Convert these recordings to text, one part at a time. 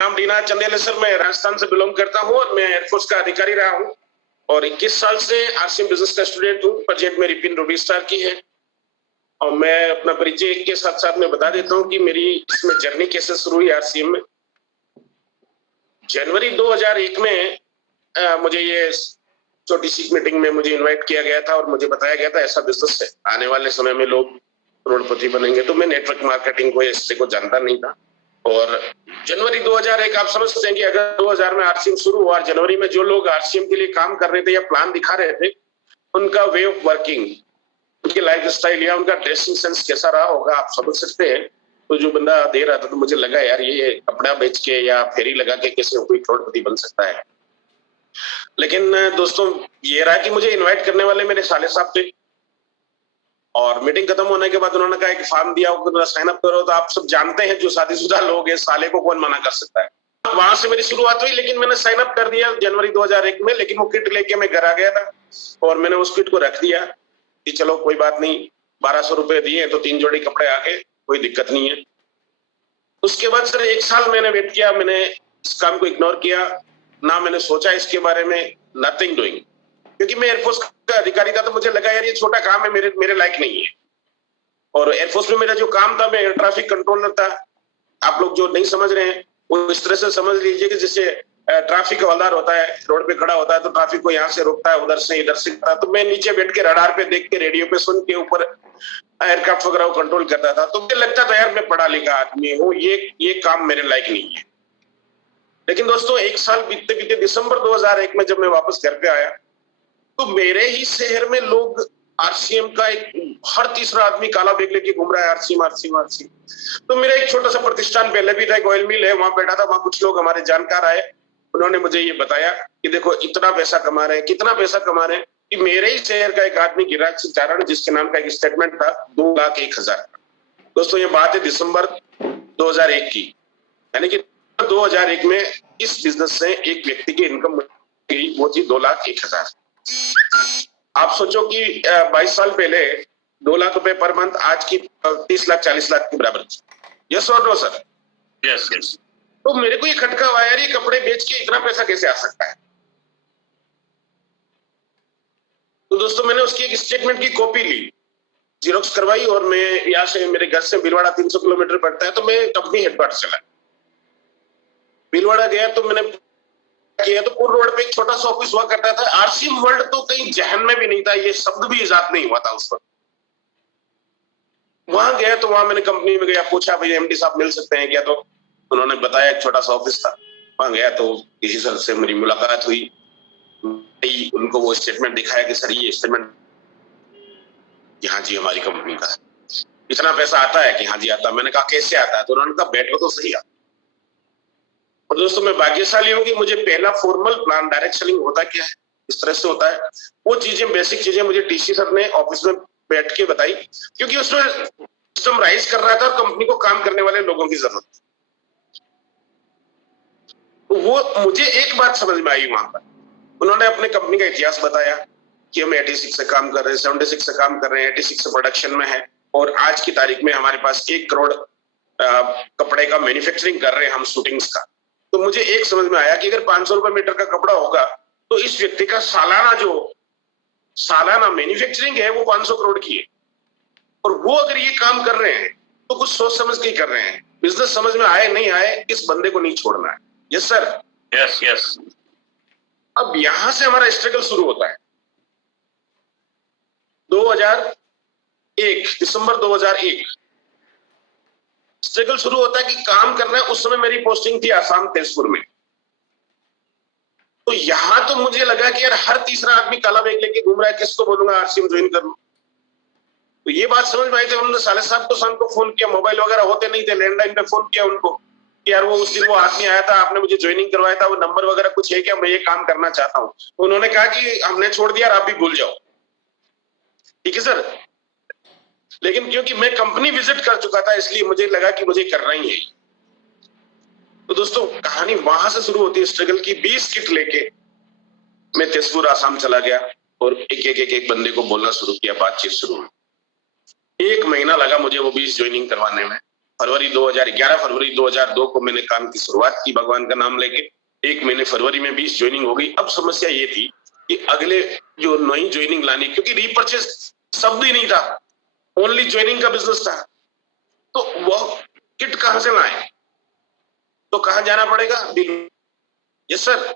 नाम रीना चंदेल है सर। मैं राजस्थान से बिलोंग करता हूँ और मैं एयरफोर्स का अधिकारी रहा हूँ और 21 साल से आरसीएम बिजनेस का स्टूडेंट हूँ। प्रोजेक्ट मेरी पिन रूबी स्टार की है और मैं अपना परिचय के साथ साथ में बता देता हूँ कि मेरी इसमें जर्नी कैसे शुरू हुई आरसीएम में। जनवरी 2001 में मुझे ये छोटी सी मीटिंग में मुझे इनवाइट किया गया था और मुझे बताया गया था ऐसा बिजनेस है, आने वाले समय में लोग करोड़पति बनेंगे। तो मैं नेटवर्क मार्केटिंग को इससे को जानता नहीं था और जनवरी 2001 आप समझ सकते हैं कि अगर 2000 में आरसीएम शुरू हुआ, जनवरी में जो लोग आरसीएम के लिए काम कर रहे थे या प्लान दिखा रहे थे, उनका वे ऑफ वर्किंग, उनकी लाइफ स्टाइल या उनका ड्रेसिंग सेंस कैसा रहा होगा आप समझ सकते हैं। तो जो बंदा दे रहा था तो मुझे लगा यार ये कपड़ा बेच के या फेरी लगा के कैसे कोई करोड़पति बन सकता है। लेकिन दोस्तों ये रहा कि मुझे इनवाइट करने वाले मेरे साले साहब थे और मीटिंग खत्म होने के बाद उन्होंने कहा कि फॉर्म दिया, साइन अप करो। तो आप सब जानते हैं जो शादीशुदा लोग हैं, साले को कौन मना कर सकता है। वहां से मेरी शुरुआत हुई, लेकिन मैंने साइन अप कर दिया जनवरी 2001 में। लेकिन वो किट लेके मैं घर आ गया था और मैंने उस किट को रख दिया कि चलो कोई बात नहीं, 1200 रुपए दिए तो 3 जोड़ी कपड़े आ गए, कोई दिक्कत नहीं है। उसके बाद सर 1 साल मैंने वेट किया, मैंने इस काम को इग्नोर किया, ना मैंने सोचा इसके बारे में, नथिंग डूइंग। क्योंकि मैं एयरफोर्स का अधिकारी था तो मुझे लगा यार ये छोटा काम है, मेरे लायक नहीं है। और एयरफोर्स में मेरा जो काम था, मैं एयर ट्रैफिक कंट्रोलर था। आप लोग जो नहीं समझ रहे हैं वो इस तरह से समझ लीजिए कि जैसे ट्रैफिक हवलदार होता है, रोड पे खड़ा होता है तो ट्रैफिक को यहाँ से रोकता है, उधर से इधर से करता है। तो मैं नीचे बैठ के रडार पे देख के, रेडियो पे सुन के, ऊपर एयरक्राफ्ट वगैरह को कंट्रोल करता था। तो मुझे लगता था यार मैं पढ़ा लिखा आदमी हूँ, ये काम मेरे लायक नहीं है। लेकिन दोस्तों 1 साल बीतते बीतते दिसंबर 2001 में जब मैं वापस घर पे आया तो मेरे ही शहर में लोग आरसीएम का हर तीसरा आदमी काला बैग लेके घूम रहा है, आरसीएम आरसीएम आरसीएम। तो मेरा एक छोटा सा प्रतिष्ठान पहले भी था, एक ऑयल मिल है, वहां बैठा था। वहां कुछ लोग हमारे जानकार आए, उन्होंने मुझे ये बताया कि देखो इतना पैसा कमा रहे हैं, कितना पैसा कमा रहे हैं, कि मेरे ही शहर का एक आदमी गिरिराज सिंह चारण, जिसके नाम का एक स्टेटमेंट था 2,01,000। दोस्तों ये बात है दिसंबर 2001 की, यानी कि 2001 में इस बिजनेस से एक व्यक्ति की इनकम गई, वो थी 2,01,000। आप सोचो कि 22 साल पहले 2 लाख रुपए पर मंथ आज की 30 लाख 40 लाख के बराबर थी। यस और नो सर? Yes yes. तो मेरे को ये खटका हुआ यार, ये कपड़े बेच के इतना पैसा कैसे आ सकता है। तो दोस्तों मैंने उसकी एक स्टेटमेंट की कॉपी ली, जीरोक्स करवाई और मैं यहाँ से, मेरे घर से भीलवाड़ा 300 किलोमीटर पड़ता है, तो मैं कंपनी हेडक्वार्टर चला। भीलवाड़ा गया तो मैंने किया तो पूर्व रोड पे एक छोटा सा ऑफिस हुआ करता था। आरसीएम वर्ल्ड तो कहीं जहन में भी नहीं था, ये शब्द भी इजाद नहीं हुआ था उस वक्त। वहां गया तो वहां मैंने कंपनी में गया, पूछा भाई एमडी साहब मिल सकते हैं क्या? तो उन्होंने बताया एक छोटा सा ऑफिस था। वहां गया तो किसी सर से मेरी मुलाकात हुई, उनको वो स्टेटमेंट दिखाया कि सर ये स्टेटमेंट, हाँ जी हमारी कंपनी का है, इतना पैसा आता है कि हाँ जी आता। मैंने कहा कैसे आता है? तो उन्होंने कहा बैठो तो सही आता। और दोस्तों मैं भाग्यशाली हूँ कि मुझे पहला फॉर्मल प्लान, डायरेक्ट सेलिंग होता क्या है, इस तरह से होता है, वो चीजें, बेसिक चीजें मुझे टीसी सर ने ऑफिस में बैठ के बताई, क्योंकि उसमें सिस्टम राइज कर रहा था और कंपनी को काम करने वाले लोगों की जरूरत थी। तो वो मुझे एक बात समझ में आई वहां पर, उन्होंने अपने कंपनी का इतिहास बताया कि हम 86 से काम कर रहे हैं, 76 से काम कर रहे हैं, 86 से प्रोडक्शन में है और आज की तारीख में हमारे पास 1 करोड़ कपड़े का मैन्युफैक्चरिंग कर रहे हैं हम, शूटिंग्स का। तो मुझे एक समझ में आया कि अगर 500 रुपए मीटर का कपड़ा होगा तो इस व्यक्ति का सालाना मैन्युफैक्चरिंग है वो 500 करोड़ की है। और वो अगर ये काम कर रहे हैं तो कुछ सोच समझ के ही कर रहे हैं। बिजनेस समझ में आए नहीं आए, इस बंदे को नहीं छोड़ना है। Yes sir? Yes yes. अब यहां से हमारा स्ट्रगल शुरू होता है। 2001, दिसंबर 2001 स्ट्रगल शुरू होता है कि काम करना है। उस समय मेरी पोस्टिंग थी आसाम तेजपुर में। तो यहां तो मुझे लगा कि यार हर तीसरा आदमी काला बैग लेके घूम रहा है, किसको बोलूंगा आरसीएम ज्वाइन कर लूं। तो ये बात समझ में आई थी। उन्होंने साले साहब को शाम को फोन किया, मोबाइल वगैरह होते नहीं थे, लैंडलाइन पे फोन किया उनको कि यार वो उस दिन वो आदमी आया था, आपने मुझे ज्वाइनिंग करवाया था, वो नंबर वगैरह कुछ है क्या, मैं ये काम करना चाहता हूँ। तो उन्होंने कहा कि हमने छोड़ दिया, आप भी भूल जाओ। ठीक है सर। लेकिन क्योंकि मैं कंपनी विजिट कर चुका था इसलिए मुझे लगा कि मुझे करना ही है। तो दोस्तों कहानी वहां से शुरू होती है स्ट्रगल की। 20 किट लेके मैं तेजपुर आसाम चला गया और एक बंदे को बोलना शुरू किया, बातचीत शुरू हुई। 1 महीना लगा मुझे वो 20 ज्वाइनिंग करवाने में। फरवरी 2011 फरवरी 2002 को मैंने काम की शुरुआत की भगवान का नाम लेके। 1 महीने फरवरी में 20 ज्वाइनिंग हो गई। अब समस्या ये थी कि अगले जो नई ज्वाइनिंग लानी, क्योंकि रीपर्चेस शब्द ही नहीं था, ओनली ज्वाइनिंग का बिजनेस था, तो वो किट कहां से लाए? तो कहां जाना पड़ेगा? Yes sir,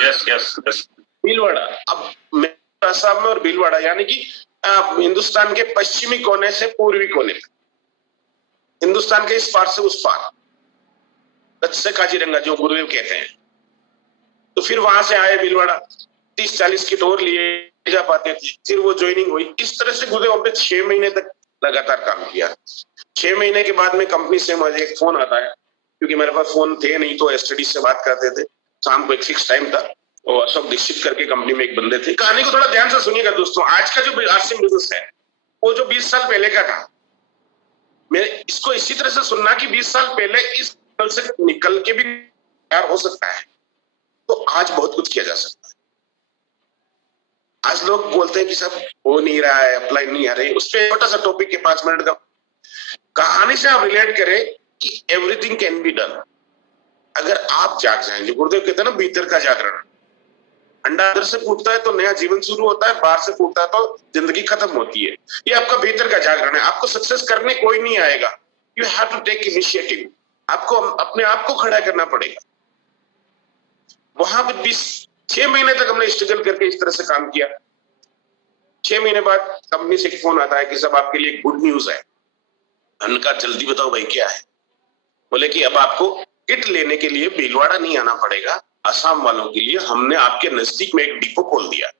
yes yes yes, Bhilwara. अब मैं आसाम में और भीलवाड़ा यानी कि हिंदुस्तान के पश्चिमी कोने से पूर्वी कोने, हिंदुस्तान के इस पार से उस पार, कच्छ से काजीरंगा जो गुरुदेव कहते हैं। तो फिर वहां से आए भीलवाड़ा, 30-40 किट और लिए जा पाते थे। फिर वो ज्वाइनिंग हुई। इस तरह से गुरुदेव हमने 6 महीने तक लगातार काम किया। 6 महीने के बाद में कंपनी से मुझे एक फोन आता है, क्योंकि मेरे पास फोन थे नहीं, तो एसटीडी से बात करते थे। शाम को एक फिक्स टाइम था और अशोक दीक्षित करके कंपनी में एक बंदे थे। कहानी को थोड़ा ध्यान से सुनिएगा दोस्तों। आज का जो आरसीएम बिजनेस है वो जो 20 साल पहले का था, मैं इसको इसी तरह से सुनना कि 20 साल पहले इस पल से निकल के भी तैयार हो सकता है, तो आज बहुत कुछ किया जा सकता है। आज लोग बोलते हैं कि सब हो नहीं रहा है, अप्लाई नहीं आ रही। उस पर छोटा सा टॉपिक है 5 मिनट का, कहानी से आप रिलेट करें कि एवरीथिंग कैन बी डन अगर आप जाग जाएं। जो गुरुदेव कहते हैं ना, भीतर का जागरण। अंडा अंदर से फूटता है तो नया जीवन शुरू होता है, बाहर से फूटता है तो जिंदगी खत्म होती है। ये आपका भीतर का जागरण है। आपको सक्सेस करने कोई नहीं आएगा। You have to take initiative. आपको अपने आप को खड़ा करना पड़ेगा। वहां पे 6 महीने तक हमने स्ट्रगल करके इस तरह से काम किया। 6 महीने बाद कंपनी से फोन आता है कि सब आपके लिए गुड न्यूज है। हमने कहा जल्दी बताओ भाई क्या है? बोले कि अब आपको किट लेने के लिए भीलवाड़ा नहीं आना पड़ेगा। असम वालों के लिए हमने आपके नजदीक में एक डिपो खोल दिया।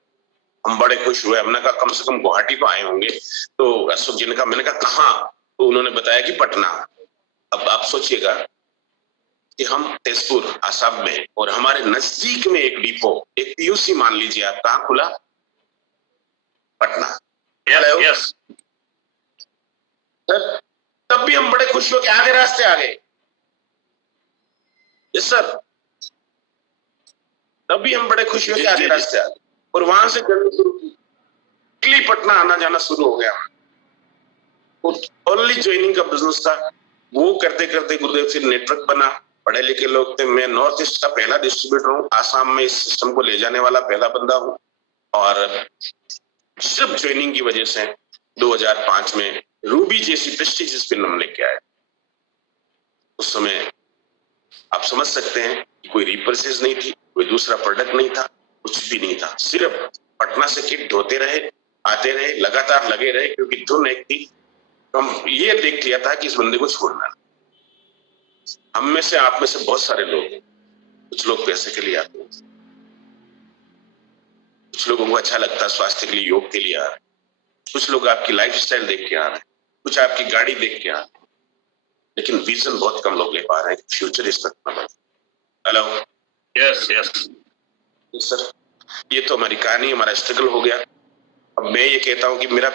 हम बड़े खुश हुए। हमने कहा कम से कम गुवाहाटी तो आए होंगे। तो अशोक जी ने कहा, मैंने कहा कहाँ? तो उन्होंने बताया कि पटना। अब आप सोचिएगा कि हम तेजपुर असम में और हमारे नजदीक में एक डिपो, एक पीयूसी मान लीजिए आप, कहाँ खुला? पटना। यस यस सर तब भी हम बड़े खुश हो के आगे रास्ते आ गए। यस सर, तब भी हम बड़े खुश हो के आगे रास्ते आ गए और वहां से जर्नी शुरू की। पटना आना जाना शुरू हो गया। ओनली ज्वाइनिंग का बिजनेस था। वो करते करते गुरुदेव फिर नेटवर्क बना। पढ़े लिखे लोग थे। मैं नॉर्थ ईस्ट का पहला डिस्ट्रीब्यूटर हूँ। आसाम में इस सिस्टम को ले जाने वाला पहला बंदा हूँ। और सिर्फ ज्वाइनिंग की वजह से 2005 में रूबी जैसी प्रेस्टीजियस फिल्म हम लेके आए। उस समय आप समझ सकते हैं कि कोई रिपर्चेज नहीं थी, कोई दूसरा प्रोडक्ट नहीं था, कुछ भी नहीं था। सिर्फ पटना से किट ढोते रहे, आते रहे, लगातार लगे रहे, क्योंकि धुन एक थी। हम ये देख लिया था कि इस बंदे को छोड़ना। हम में से, आप में से बहुत सारे लोग, कुछ लोग पैसे के लिए आते हैं, कुछ लोगों को अच्छा लगता है स्वास्थ्य के लिए, योग के लिए आ रहे हैं, कुछ लोग आपकी लाइफस्टाइल देख के आ रहे हैं, कुछ आपकी गाड़ी देख के आ रहे हैं, लेकिन विजन बहुत कम लोग ले पा रहे हैं। फ्यूचर इस तक। हेलो, यस यस सर, ये तो हमारी कहानी, हमारा स्ट्रगल हो गया। अब मैं ये कहता हूँ कि मेरा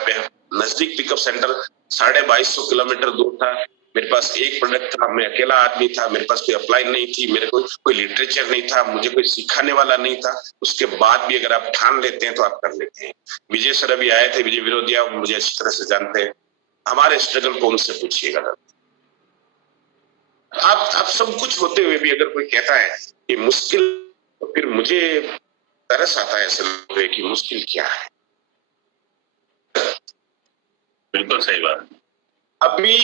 नजदीक पिकअप सेंटर 2250 किलोमीटर दूर था। मेरे पास एक प्रोडक्ट था, मैं अकेला आदमी था, मेरे पास कोई अपलाइन नहीं थी, मेरे कोई लिटरेचर नहीं था, मुझे कोई सिखाने वाला नहीं था। उसके बाद भी अगर आप ठान लेते हैं तो आप कर लेते हैं। विजय सर अभी आए थे, विजय विरोधिया, मुझे अच्छी तरह से जानते हैं। हमारे स्ट्रगल को उनसे पूछिएगा। आप सब कुछ होते हुए भी अगर कोई कहता है कि मुश्किल, तो फिर मुझे तरस आता है ऐसे लोगों कि मुश्किल क्या है। बिल्कुल सही बात। अभी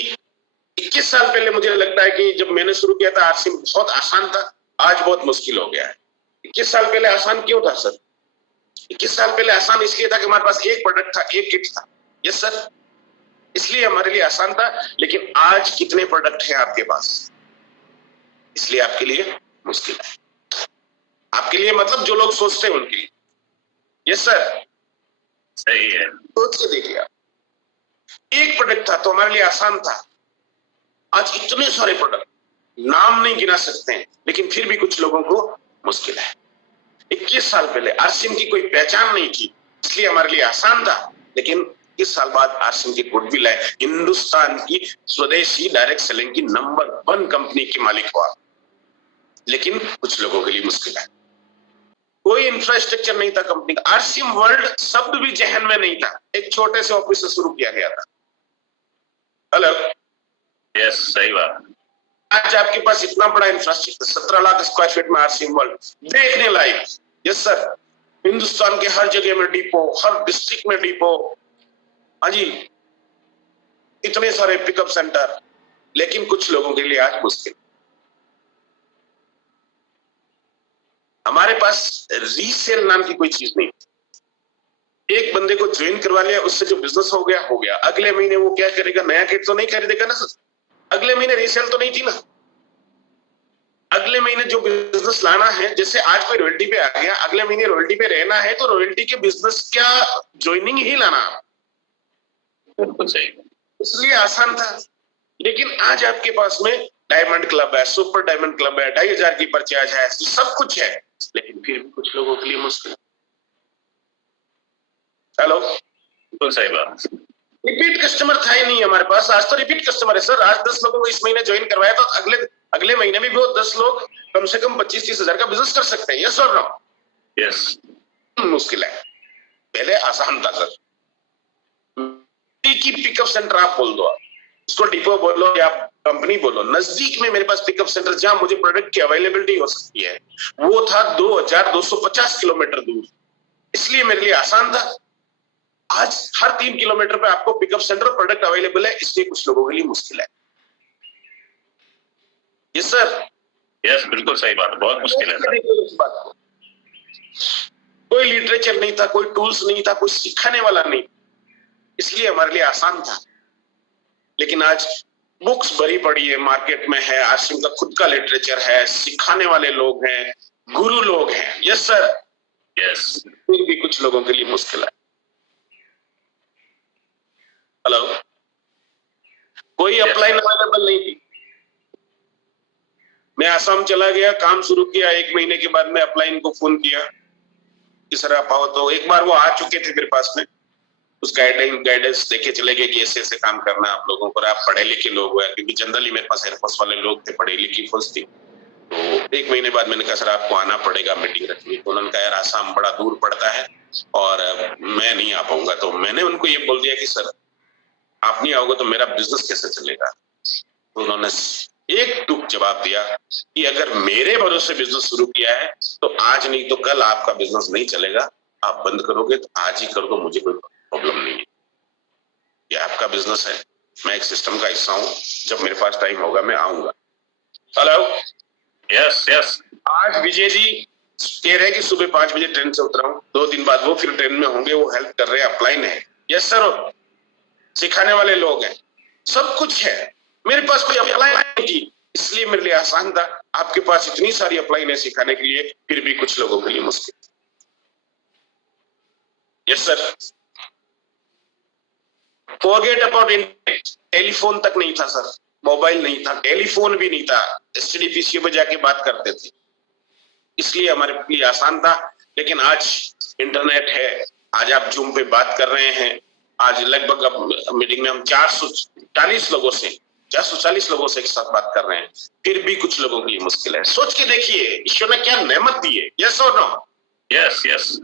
21 साल पहले मुझे लगता है कि जब मैंने शुरू किया था आरसीएम बहुत आसान था, आज बहुत मुश्किल हो गया है। 21 साल पहले आसान क्यों था सर? 21 साल पहले आसान इसलिए था कि हमारे पास एक प्रोडक्ट था, एक किट था। यस सर, इसलिए हमारे लिए आसान था। लेकिन आज कितने प्रोडक्ट हैं आपके पास, इसलिए आपके लिए मुश्किल है। आपके लिए मतलब जो लोग सोचते हैं उनके लिए। यस सर, सही है। सोच के देखिए आप, एक प्रोडक्ट था तो हमारे लिए आसान था। आज इतने सारे प्रोडक्ट, नाम नहीं गिना सकते हैं, लेकिन फिर भी कुछ लोगों को मुश्किल है। 21 साल पहले आरसीएम की कोई पहचान नहीं थी, इसलिए हमारे लिए आसान था। लेकिन इस साल बाद आरसीएम की गुडविल है, हिंदुस्तान की स्वदेशी डायरेक्ट सेलिंग की नंबर 1 कंपनी के मालिक हुआ। लेकिन कुछ लोगों के लिए मुश्किल है। कोई इंफ्रास्ट्रक्चर नहीं था कंपनी का। आरसीएम वर्ल्ड शब्द भी जहन में नहीं था। एक छोटे से ऑफिस से शुरू किया गया था। हेलो, यस, सही बात। आज आपके पास इतना बड़ा इंफ्रास्ट्रक्चर, 17 लाख स्क्वायर फीट में आरसीएम वर्ल्ड देखने लायक। यस सर, हिंदुस्तान के हर जगह में डिपो, हर डिस्ट्रिक्ट में डिपो, हाँ जी, इतने सारे पिकअप सेंटर, लेकिन कुछ लोगों के लिए आज मुश्किल। हमारे पास रीसेल नाम की कोई चीज नहीं। एक बंदे को ज्वाइन करवा लिया, उससे जो बिजनेस हो गया हो गया। अगले महीने वो क्या करेगा, नया किट तो नहीं खरीदेगा ना सर। अगले महीने रीसेल तो नहीं थी ना। अगले महीने जो बिजनेस लाना है, जैसे आज कोई रॉयल्टी पे आ गया, अगले महीने रॉयल्टी पे रहना है तो रॉयल्टी के बिजनेस क्या ज्वाइनिंग ही लाना। बिल्कुल सही। इसलिए आसान था। लेकिन आज आपके पास में डायमंड क्लब है, सुपर डायमंड क्लब है, 2500 की परचेज है, सब कुछ है, लेकिन फिर भी कुछ लोगों के लिए मुश्किल। हेलो, बिल्कुल सही बात। रिपीट कस्टमर था ही नहीं हमारे पास। आज तो रिपीट कस्टमर है सर। आज 10 लोगों को इस महीने ज्वाइन करवाया तो अगले महीने भी वो 10 लोग कम से कम 25-30 हजार का बिजनेस कर सकते हैं। यस और नो? यस। मुश्किल है, पहले आसान था सर। की पिकअप सेंटर आप बोल दो, उसको डिपो बोलो या कंपनी बोलो, नजदीक में मेरे पास पिकअप सेंटर जहां मुझे प्रोडक्ट की अवेलेबिलिटी हो सकती है, वो था 2250 किलोमीटर दूर। इसलिए मेरे लिए आसान था। आज हर 3 किलोमीटर पे आपको पिकअप सेंटर प्रोडक्ट अवेलेबल है, इसलिए कुछ लोगों के लिए मुश्किल है। Yes sir. यस, बिल्कुल सही बात, बहुत मुश्किल है सर। कोई लिटरेचर नहीं था, कोई टूल्स नहीं था, कोई सिखाने वाला नहीं, इसलिए हमारे लिए आसान था। लेकिन आज बुक्स भरी पड़ी है, मार्केट में है, आश्रम का खुद का लिटरेचर है, सिखाने वाले लोग हैं, गुरु लोग हैं। Yes sir. यस। फिर भी कुछ लोगों के लिए मुश्किल है। हेलो, कोई अपलाइन अवेलेबल नहीं थी। मैं आसाम चला गया, काम शुरू किया, 1 महीने के बाद मैं अपलाइन को फोन किया कि सर आप आओ। तो एक बार वो आ चुके थे मेरे पास में, उस गाइडेंस देके चले गए कि ऐसे ऐसे काम करना है आप लोगों को, आप पढ़े लिखे लोग हो। क्योंकि जनरली मेरे पास एयरफोर्स वाले लोग थे, पढ़े लिखी फोर्स थी। तो 1 महीने बाद मैंने कहा सर आपको आना पड़ेगा, मीटिंग रखनी। तो उन्होंने कहा यार आसाम बड़ा दूर पड़ता है और मैं नहीं आ पाऊंगा। तो मैंने उनको ये बोल दिया कि सर आप नहीं आओगे तो मेरा बिजनेस कैसे चलेगा। तो उन्होंने एक टूक जवाब दिया कि अगर मेरे भरोसे बिजनेस शुरू किया है तो आज नहीं तो कल आपका बिजनेस नहीं चलेगा। आप बंद करोगे तो आज ही कर दो, मुझे कोई प्रॉब्लम नहीं है। ये आपका बिजनेस है, मैं एक सिस्टम का हिस्सा हूं, जब मेरे पास टाइम होगा मैं आऊंगा। हेलो। Yes yes. आज विजय जी कह रहे हैं कि सुबह 5 बजे ट्रेन से उतरा हूं, 2 दिन बाद वो फिर ट्रेन में होंगे, वो हेल्प कर रहे हैं, अपलाइन है। यस सर, सिखाने वाले लोग हैं, सब कुछ है। मेरे पास कोई अपलाइन नहीं थी, इसलिए मेरे लिए आसान था। आपके पास इतनी सारी अपलाइन है सिखाने के लिए, फिर भी कुछ लोगों के लिए मुश्किल। Yes sir. Forget about internet, telephone तक नहीं था सर, मोबाइल नहीं था, टेलीफोन भी नहीं था, एसटीडी पीसीओ पे जाके बात करते थे, इसलिए हमारे लिए आसान था। लेकिन आज इंटरनेट है, आज आप जूम पे बात कर रहे हैं। आज लगभग मीटिंग में हम 440 लोगों से एक साथ बात कर रहे हैं, फिर भी कुछ लोगों के लिए मुश्किल है। सोच के देखिए ईश्वर ने क्या नेमत दी है। यस और नो? Yes yes.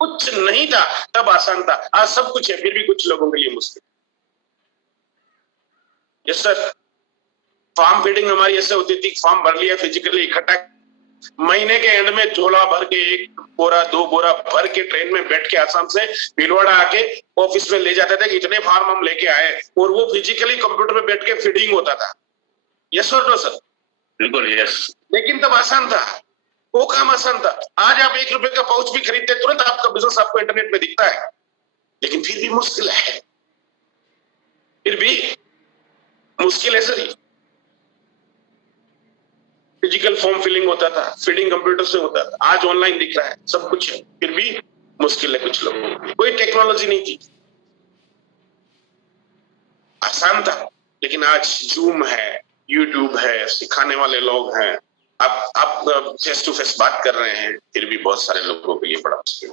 कुछ नहीं था तब आसान था, आज सब कुछ है, फिर भी कुछ लोगों के लिए मुश्किल। Yes sir. फॉर्म फीडिंग हमारी ऐसे होती थी, फॉर्म भर लिया, फिजिकली इकट्ठा, महीने के एंड में झोला भर के 1 बोरा 2 बोरा भर के ट्रेन में बैठ के आसाम से भीलवाड़ा आके ऑफिस में ले जाते थे कि इतने फॉर्म हम लेके आए, और वो फिजिकली कंप्यूटर में बैठ के फीडिंग होता था। यस और नो सर? बिल्कुल यस। लेकिन तब आसान था, वो काम आसान था। आज आप 1 रुपए का पाउच भी खरीदते तुरंत आपका बिजनेस आपको इंटरनेट में दिखता है, लेकिन फिर भी मुश्किल है, फिर भी मुश्किल है सर। फिजिकल फॉर्म फिलिंग होता था, फीडिंग कंप्यूटर से होता था, आज ऑनलाइन दिख रहा है, सब कुछ है, फिर भी मुश्किल है कुछ लोगों को। कोई टेक्नोलॉजी नहीं थी, आसान था। लेकिन आज जूम है, यूट्यूब है, सिखाने वाले लोग हैं, आप फेस टू फेस बात कर रहे हैं, फिर भी बहुत सारे लोगों के लिए बड़ा मुश्किल।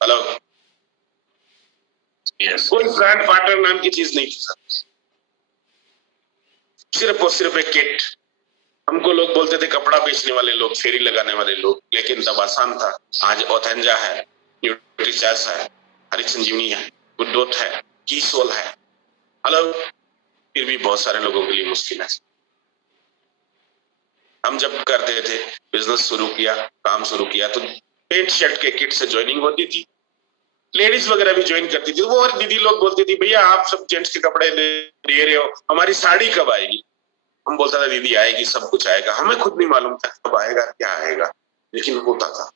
हेलो। यस। कोई ब्रांड पार्टनर नाम की चीज नहीं थी सर, सिर्फ और सिर्फ एक किट। हमको लोग बोलते थे कपड़ा बेचने वाले लोग, फेरी लगाने वाले लोग, लेकिन तब आसान था। आज ऑथेंजा है, न्यूट्रीचार्ज है, हरी संजीवनी है, गुड डोथ है, कीसोल है। हेलो। फिर भी बहुत सारे लोगों के लिए मुश्किल है। हम जब करते थे, बिजनेस शुरू किया, काम शुरू किया, तो पेंट शर्ट के किट से ज्वाइनिंग होती थी, लेडीज वगैरह भी ज्वाइन करती थी। वो और दीदी लोग बोलती थी, भैया आप सब जेंट्स के कपड़े ले रहे हो, हमारी साड़ी कब आएगी? हम बोलता था, दीदी आएगी, सब कुछ आएगा। हमें खुद नहीं मालूम था कब आएगा, क्या आएगा, लेकिन होता था।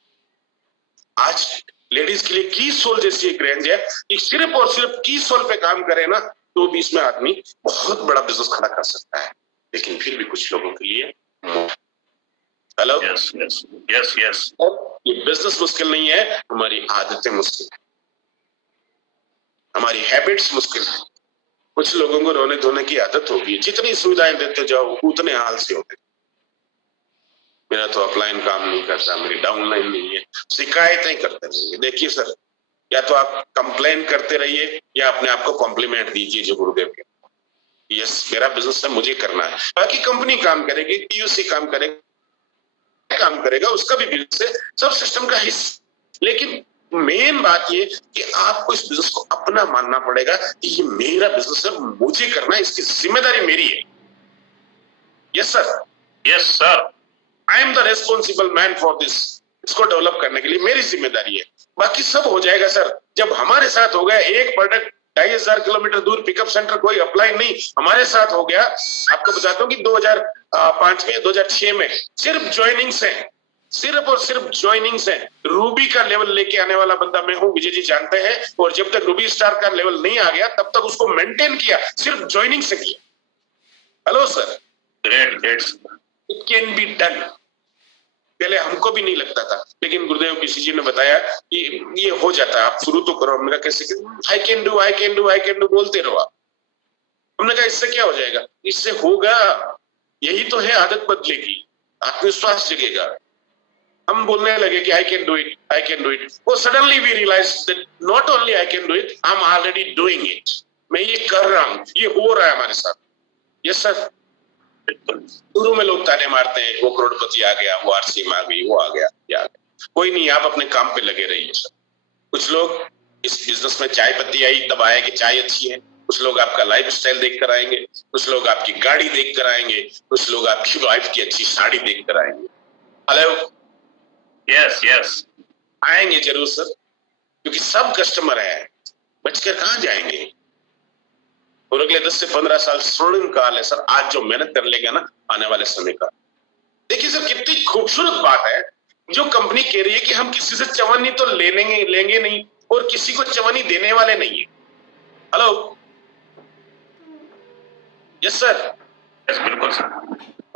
आज लेडीज के लिए की सोल जैसी एक रेंज है कि सिर्फ और सिर्फ की सोल पे काम करे ना, तो भी इसमें आदमी बहुत बड़ा बिजनेस खड़ा कर सकता है। लेकिन फिर भी कुछ लोगों के लिए hello yes yes yes yes ये बिजनेस मुश्किल नहीं है, हमारी आदतें मुश्किल है, हमारी हैबिट्स मुश्किल है। कुछ लोगों को रोने धोने की आदत होगी, जितनी सुविधाएं देते जाओ उतने हाल से होते। मेरा तो अपलाइन काम नहीं करता, मेरी डाउनलाइन नहीं है, शिकायतें करते रहिए। देखिए सर, या तो आप कंप्लेन करते रहिए या अपने आप को कॉम्प्लीमेंट दीजिए जो गुरुदेव के, यस मेरा बिजनेस है, मुझे करना है। बाकी कंपनी काम करेगी, टीयूसी काम करेगा, उसका भी बिजनेस है, सब सिस्टम का हिस्सा। लेकिन मेन बात ये कि आपको इस बिजनेस को अपना मानना पड़ेगा कि ये मेरा बिजनेस है, मुझे करना है, इसकी जिम्मेदारी मेरी है। Yes sir, yes sir, I am the responsible man for this. इसको डेवलप करने के लिए मेरी जिम्मेदारी है, बाकी सब हो जाएगा सर। जब हमारे साथ हो गया एक प्रोडक्ट 2500 किलोमीटर दूर पिकअप सेंटर, कोई अप्लाई नहीं, हमारे साथ हो गया। आपको बताता हूँ कि 2005 में 2006 में सिर्फ ज्वाइनिंग्स है, सिर्फ और सिर्फ ज्वाइनिंग्स है। रूबी का लेवल लेके आने वाला बंदा मैं हूँ, विजय जी जानते हैं। और जब तक रूबी स्टार का लेवल नहीं आ गया तब तक उसको मेंटेन किया, सिर्फ ज्वाइनिंग से किया। Hello sir, great great, it can be done. पहले हमको भी नहीं लगता था, लेकिन गुरुदेव किसी जी ने बताया कि ये हो जाता है, आप शुरू तो करो। हमने कहा कैसे? आई can do, I can do, I can do बोलते रहो आप। हमने कहा इससे क्या हो जाएगा? इससे होगा, यही तो है, आदत बदलेगी, आत्मविश्वास जगेगा। हम बोलने लगे कि I can do it, I can do it. वो suddenly we realise that not only I can do it, I am already doing it. मैं ये कर रहा हूं, ये हो रहा है हमारे साथ। यस सर, शुरू में लोग ताने मारते हैं, वो करोड़पति आ गया, वो आरसी में आ गई, वो आ गया, ये आ गया। कोई नहीं, आप अपने काम पे लगे रहिए सर। कुछ लोग इस बिजनेस में चाय पत्ती आई तब आए कि चाय अच्छी है, कुछ लोग आपका लाइफ स्टाइल देख कर आएंगे, कुछ लोग आपकी गाड़ी देख कर आएंगे, कुछ लोग आपकी वाइफ की अच्छी साड़ी देख कर आएंगे। हेलो, यस यस, आएंगे जरूर सर, क्योंकि सब कस्टमर है, बचकर कहां जाएंगे। और अगले 10 से 15 साल स्वर्णिम काल है सर। आज जो मेहनत कर लेगा ना, आने वाले समय का देखिए सर, कितनी खूबसूरत बात है जो कंपनी कह रही है कि हम किसी से चवन्नी तो लेंगे नहीं, और किसी को चवन्नी देने वाले नहीं है। हेलो, यस सर, यस बिल्कुल सर।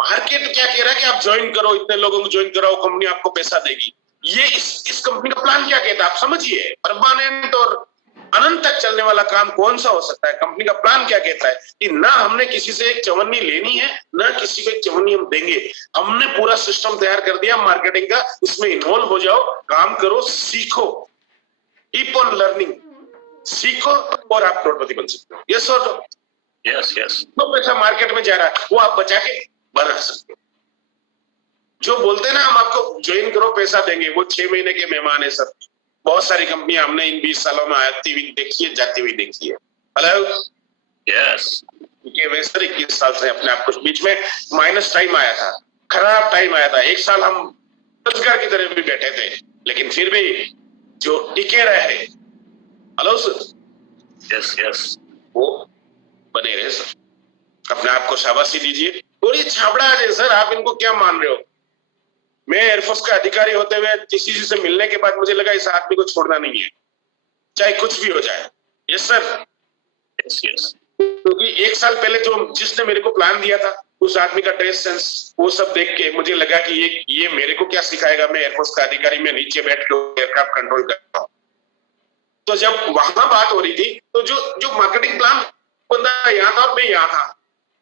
मार्केट क्या कह रहा है कि आप ज्वाइन करो, इतने लोगों को ज्वाइन कराओ, कंपनी आपको पैसा देगी। ये इस कंपनी का प्लान क्या कहता है आप समझिए। परमानेंट और अनंत तक चलने वाला काम कौन सा हो सकता है? कंपनी का प्लान क्या कहता है कि ना हमने किसी से एक चवन्नी लेनी है, ना किसी को एक चवन्नी हम देंगे। हमने पूरा सिस्टम तैयार कर दिया मार्केटिंग का, इसमें इन्वॉल्व हो जाओ, काम करो, सीखो, कीप ऑन लर्निंग, सीखो और आप करोड़पति बन सकते हो। यस और यस यस, तो पैसा मार्केट में जा रहा है, वो आप बचा के बना सकते हो। जो बोलते हैं ना हम आपको ज्वाइन करो पैसा देंगे, वो 6 महीने के मेहमान है सर। बहुत सारी कंपनियां हमने इन 20 सालों में आती हुई देखी है, जाती हुई देखी है। हेलो, यस, मैं सर 21 साल से अपने आप, कुछ बीच में माइनस टाइम आया था, खराब टाइम आया था। एक साल हम रोजगार की तरह भी बैठे थे, लेकिन फिर भी जो टिके रहे, हेलो सर, यस यस, वो बने रहे सर। अपने आप को शाबाशी दीजिए। और ये छाबड़ा है सर, आप इनको क्या मान रहे हो? मैं एयरफोर्स का अधिकारी होते हुए किसी से मिलने के बाद मुझे लगा इस आदमी को छोड़ना नहीं है, चाहे कुछ भी हो जाए। यस सर, यस यस, क्योंकि एक साल पहले जो जिसने मेरे को प्लान दिया था, उस आदमी का ड्रेस सेंस, वो सब देख के मुझे लगा कि ये मेरे को क्या सिखाएगा। मैं एयरफोर्स का अधिकारी, मैं नीचे बैठ के एयरक्राफ्ट कंट्रोल करता हूँ। तो जब वहां बात हो रही थी, तो जो मार्केटिंग प्लान बंदा यहाँ था और मैं यहाँ था,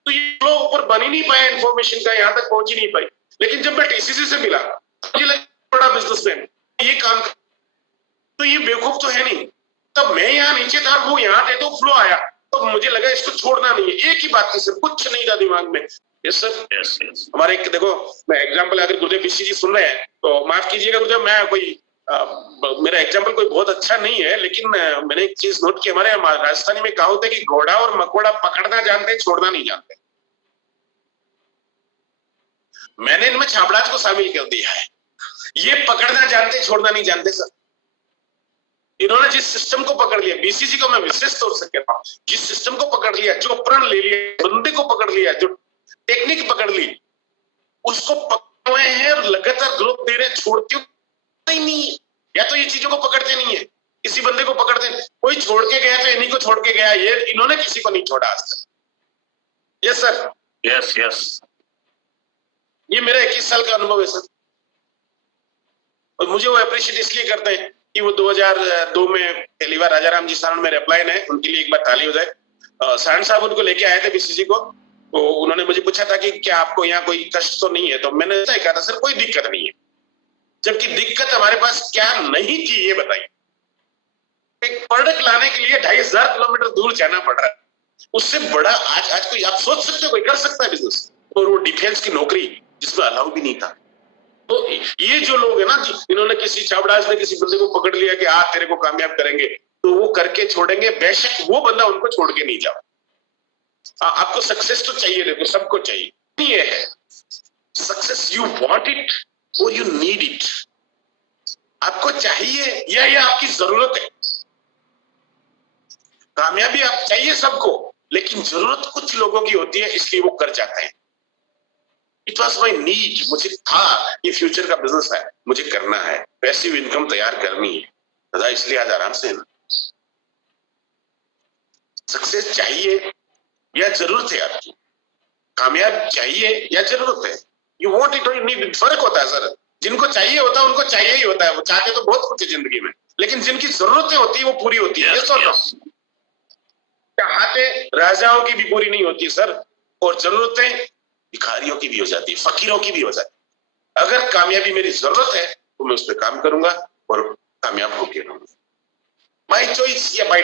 तो ये फ्लो ऊपर बन ही नहीं पाया, इन्फॉर्मेशन का यहाँ तक पहुंच ही नहीं पाई। लेकिन जब मैं टीसीसी से मिला, मुझे लगा बड़ा बिजनेसमैन ये काम, तो ये बेवकूफ तो है नहीं। तब मैं यहाँ नीचे था, वो यहाँ थे, तो फ्लो आया, तो मुझे लगा इसको छोड़ना नहीं है। एक ही बात थी सर, कुछ नहीं था दिमाग में। यस सर, यस यस, हमारे देखो, मैं एग्जाम्पल, अगर गुरुदेव बिशी जी सुन रहे हैं तो माफ कीजिएगा गुरुदेव, मैं कोई मेरा एग्जाम्पल कोई बहुत अच्छा नहीं है, लेकिन मैंने एक चीज नोट की, हमारे राजस्थानी में कहावत है कि घोड़ा और मकोड़ा पकड़ना जानते, छोड़ना नहीं जानते। मैंने इनमें छाबड़ाज को शामिल कर दिया है। ये पकड़ना जानते, छोड़ना नहीं जानते सर। इन्होंने जिस सिस्टम को पकड़ लिया, बीसीसी को मैं विशेष तौर से कहता हूं, जिस सिस्टम को पकड़ लिया, जो प्रण ले लिया, बंदे को पकड़ लिया, जो टेक्निक पकड़ ली, उसको पकड़े हैं और लगातार ग्रोथ दे रहे, छोड़ते नहीं। या तो ये चीजों को पकड़ते नहीं है, किसी बंदे को पकड़ते, कोई छोड़ के गया तो इन्हीं को छोड़ के गया, ये इन्होंने किसी को नहीं छोड़ा आज तक। यस सर, यस यस, ये मेरा 21 साल का अनुभव है सर। और मुझे वो अप्रिशिएट इसलिए करते हैं कि वो 2002 में पहली बार राजाराम जी सारण मेरे अपलाइन है, उनके लिए एक बार ताली हो जाए। सारण साहब उनको लेके आए थे बीसीसी को, तो उन्होंने मुझे पूछा था कि क्या आपको यहाँ कोई कष्ट तो नहीं है, तो मैंने कहा था सर कोई दिक्कत नहीं है। जबकि दिक्कत हमारे पास क्या नहीं थी ये बताइए। एक प्रोडक्ट लाने के लिए 2500 किलोमीटर दूर जाना पड़ रहा है, उससे बड़ा आज कोई आप सोच सकते हो कोई कर सकता है बिजनेस? और वो डिफेंस की नौकरी जिसमें अलाउ भी नहीं था। तो ये जो लोग है ना, इन्होंने किसी छाबड़ाज ने किसी बंदे को पकड़ लिया कि आज तेरे को कामयाब करेंगे, तो वो करके छोड़ेंगे, बेशक वो बंदा उनको छोड़ के नहीं जाओ। आपको सक्सेस तो चाहिए, देखो सबको चाहिए, ये है सक्सेस, यू वांट इट और यू नीड इट। आपको चाहिए या ये आपकी जरूरत है। कामयाबी आप चाहिए सबको, लेकिन जरूरत कुछ लोगों की होती है, इसलिए वो कर जाते हैं। इट वॉज माई नीड, मुझे था ये फ्यूचर का बिजनेस है, मुझे करना है, पैसिव इनकम तैयार करनी है दादा, इसलिए आज आराम से है ना। सक्सेस चाहिए या जरूरत है आपकी? कामयाब चाहिए या जरूरत है? यू वांट इट और यू नीड इट। फर्क होता है सर, जिनको चाहिए होता है उनको चाहिए ही होता है, वो चाहते तो बहुत कुछ है जिंदगी में, लेकिन जिनकी जरूरतें होती है वो पूरी होती है। चाहते राजाओं की भी पूरी नहीं होती सर, और जरूरतें भिखारियों की भी हो जाती है, फकीरों की भी हो जाती है। अगर कामयाबी मेरी जरूरत है तो मैं उस पर काम करूंगा और कामयाब होकर रहूंगा, बाय चॉइस या बाय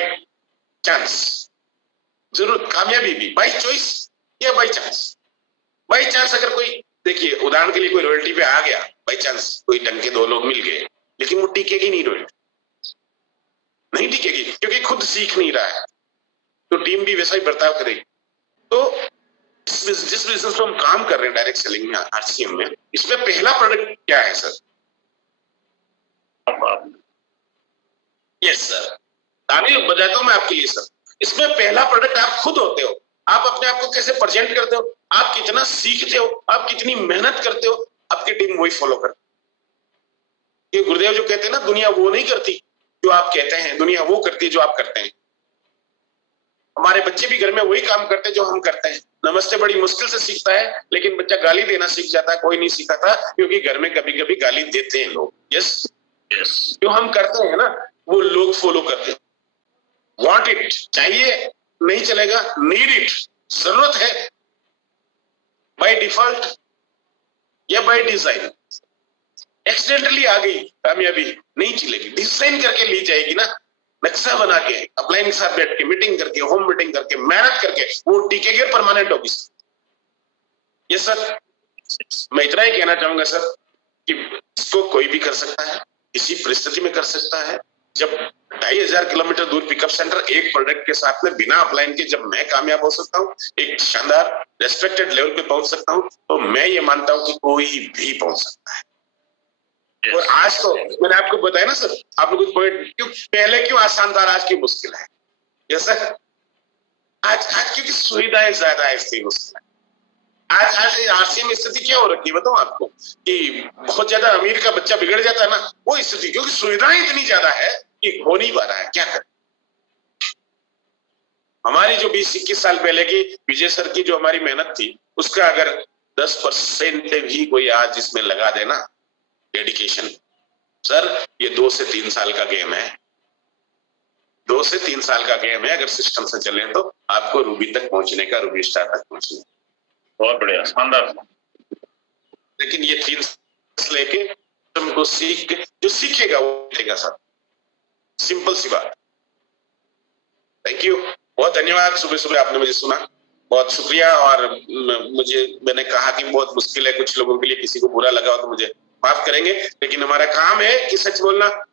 चांस। जरूर कामयाबी भी बाय चॉइस या बाय चांस। बाय चांस अगर कोई, देखिए उदाहरण के लिए कोई रॉयल्टी पे आ गया, बाय चांस कोई ढंग के 2 लोग मिल गए, लेकिन वो टिकेगी नहीं, रॉयल्टी नहीं टिकेगी, क्योंकि खुद सीख नहीं रहा है, तो टीम भी वैसा ही बर्ताव करेगी। तो जिस बिजनेस में हम काम कर रहे हैं डायरेक्ट सेलिंग में, आरसीएम में, इसमें पहला प्रोडक्ट क्या है सर? यस सर, ताली बजाता हूं मैं आपके लिए सर। इसमें पहला प्रोडक्ट आप खुद होते हो। आप अपने आप को कैसे प्रेजेंट करते हो, आप कितना सीखते हो, आप कितनी मेहनत करते हो, आपकी टीम वही फॉलो करती है। गुरुदेव जो कहते हैं ना, दुनिया वो नहीं करती जो आप कहते हैं, दुनिया वो करती है जो आप करते हैं। हमारे बच्चे भी घर में वही काम करते हैं जो हम करते हैं। नमस्ते बड़ी मुश्किल से सीखता है, लेकिन बच्चा गाली देना सीख जाता है, कोई नहीं सीखा था, क्योंकि घर में कभी कभी गाली देते हैं लोग। यस यस, जो हम करते हैं ना वो लोग फॉलो करते हैं। वांट इट चाहिए, नहीं चलेगा, नीड इट जरूरत है, बाय डिफॉल्ट या बाय डिजाइन। एक्सीडेंटली आ गई कामयाबी, नहीं चलेगी, डिजाइन करके ली जाएगी ना, नक्शा बना के, अपलाइन के साथ बैठ के, मीटिंग करके, होम मीटिंग करके, मेहनत करके, वो टिकेगी, परमानेंट होगी। ये सर मैं इतना ही कहना चाहूंगा सर कि इसको कोई भी कर सकता है, किसी परिस्थिति में कर सकता है। जब 2500 किलोमीटर दूर पिकअप सेंटर एक प्रोडक्ट के साथ में बिना अपलाइन के जब मैं कामयाब हो सकता हूँ, एक शानदार रेस्पेक्टेड लेवल पे पहुंच सकता हूँ, तो मैं ये मानता हूँ कि कोई भी पहुंच सकता है। और आज तो मैंने आपको बताया ना सर, आप लोग पॉइंट क्यों पहले क्यों आसान था, आज की मुश्किल है। यस सर, आज क्योंकि सुविधाएं ज्यादा है इसलिए मुश्किल है। आज आरसीएम स्थिति क्या हो रखी है बताऊं आपको, कि बहुत ज्यादा अमीर का बच्चा बिगड़ जाता है ना, वो स्थिति, क्योंकि सुविधाएं इतनी ज्यादा है कि हो नहीं पा रहा है। क्या करें? हमारी जो 20-21 साल पहले की विजय सर की जो हमारी मेहनत थी, उसका अगर 10% भी कोई आज इसमें लगा देना डेडिकेशन, सर ये 2 से 3 साल का गेम है। 2 से 3 साल का गेम है। अगर सिस्टम से चले तो आपको रूबी तक पहुंचने का, रूबी स्टार तक पहुंचने। बहुत बढ़िया, शानदार। लेकिन ये 3 लेके तुमको सीख के, जो सीखेगा वो देगा सर, सिंपल सी बात। थैंक यू, बहुत धन्यवाद। सुबह सुबह आपने मुझे सुना, बहुत शुक्रिया। और मैंने कहा कि बहुत मुश्किल है कुछ लोगों के लिए, किसी को बुरा लगा हो तो मुझे माफ करेंगे, लेकिन हमारा काम है कि सच बोलना।